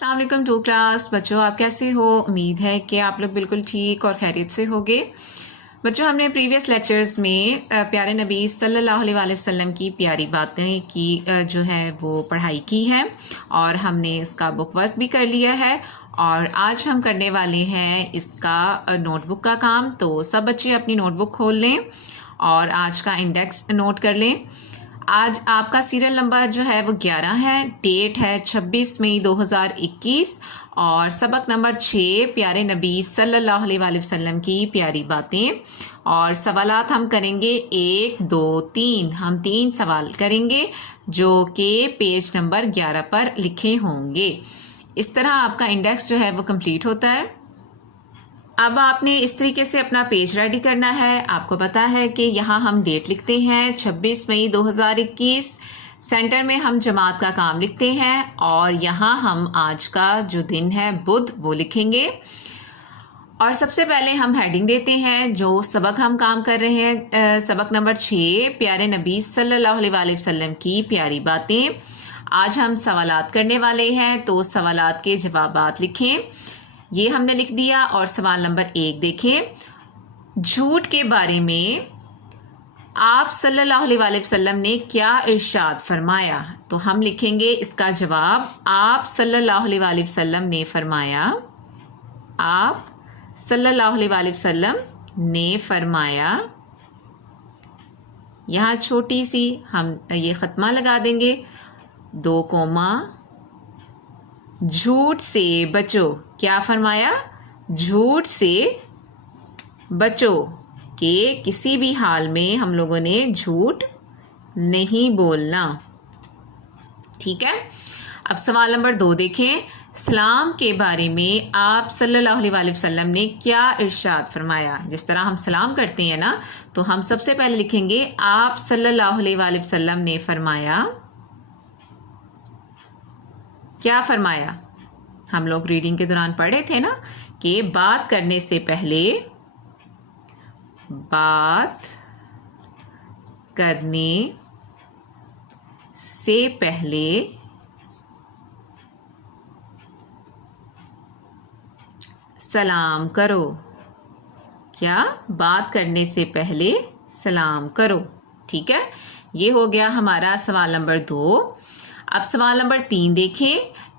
अस्सलाम वालेकुम to class बच्चों, आप कैसे हो। उम्मीद है कि आप लोग बिल्कुल ठीक और खैरियत से होगे। बच्चों, हमने प्रीवियस लेक्चर्स में प्यारे नबी सल्लल्लाहु अलैहि वसल्लम की प्यारी बातें की जो है वो पढ़ाई की है और हमने इसका बुक वर्क भी कर लिया है और आज हम करने वाले हैं इसका नोटबुक का काम। तो सब बच्चे अपनी नोटबुक खोल लें और आज का इंडेक्स नोट कर लें। आज आपका सीरियल नंबर जो है वो 11 है, डेट है 26 मई 2021 और सबक नंबर 6 प्यारे नबी सल्लल्लाहु अलैहि वसल्लम की प्यारी बातें। और सवालात हम करेंगे 1, 2, 3। हम 3 सवाल करेंगे जो कि पेज नंबर 11 पर लिखे होंगे। इस तरह आपका इंडेक्स जो है वो कंप्लीट होता है। अब आपने इस तरीके से अपना पेज रेडी करना है। आपको पता है कि यहाँ हम डेट लिखते हैं 26 मई 2021, सेंटर में हम जमात का काम लिखते हैं और यहाँ हम आज का जो दिन है बुध वो लिखेंगे। और सबसे पहले हम हेडिंग देते हैं जो सबक हम काम कर रहे हैं, सबक नंबर 6 प्यारे नबी सल्लल्लाहु अलैहि वसल्लम की प्यारी बातें। आज हम सवालात करने वाले हैं, तो सवालात के जवाबात लिखें। ये हमने लिख दिया। और सवाल नंबर 1 देखें, झूठ के बारे में आप सल्लल्लाहु अलैहि वसल्लम ने क्या इरशाद फरमाया। तो हम लिखेंगे इसका जवाब, आप सल्लल्लाहु अलैहि वसल्लम ने फरमाया, आप सल्लल्लाहु अलैहि वसल्लम ने फरमाया। यहाँ छोटी सी हम ये ख़त्मा लगा देंगे, 2 कोमा, झूठ से बचो। क्या फरमाया? झूठ से बचो, कि किसी भी हाल में हम लोगों ने झूठ नहीं बोलना। ठीक है। अब सवाल नंबर 2 देखें, सलाम के बारे में आप सल्लल्लाहु अलैहि वसल्लम ने क्या इरशाद फरमाया। जिस तरह हम सलाम करते हैं ना, तो हम सबसे पहले लिखेंगे आप सल्लल्लाहु अलैहि वसल्लम ने फरमाया। क्या फरमाया? हम लोग रीडिंग के दौरान पढ़े थे ना कि बात करने से पहले, बात करने से पहले सलाम करो। क्या? बात करने से पहले सलाम करो। ठीक है, ये हो गया हमारा सवाल नंबर 2। अब सवाल नंबर 3 देखें,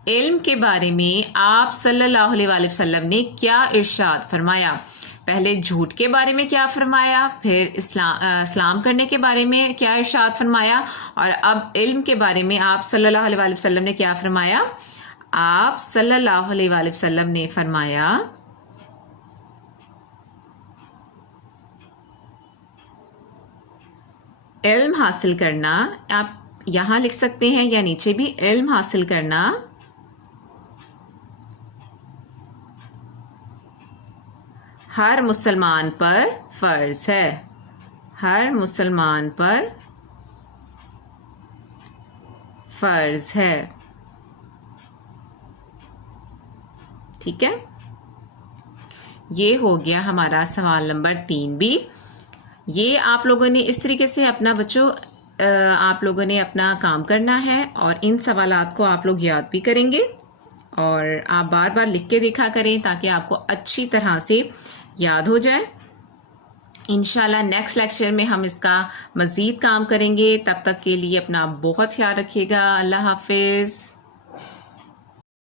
इल्म के बारे में आप सल्लल्लाहु अलैहि वसल्लम ने क्या इरशाद फरमाया। पहले झूठ के बारे में क्या फरमाया, फिर सलाम करने के बारे में क्या इरशाद फरमाया और अब इल्म के बारे में आप सल्लल्लाहु अलैहि वसल्लम ने क्या फरमाया। आप सल्लल्लाहु अलैहि वसल्लम ने फरमाया, इल्म हासिल करना। आप यहाँ लिख सकते हैं या नीचे भी, इल्म हासिल करना हर मुसलमान पर फ़र्ज है। हर मुसलमान पर फ़र्ज है। ठीक है, ये हो गया हमारा सवाल नंबर 3 भी। ये आप लोगों ने इस तरीके से अपना बच्चों आप लोगों ने अपना काम करना है और इन सवालात को आप लोग याद भी करेंगे और आप बार बार लिख के देखा करें ताकि आपको अच्छी तरह से याद हो जाए। इंशाल्लाह नेक्स्ट लेक्चर में हम इसका मज़ीद काम करेंगे। तब तक के लिए अपना बहुत ख्याल रखिएगा। अल्लाह हाफिज़।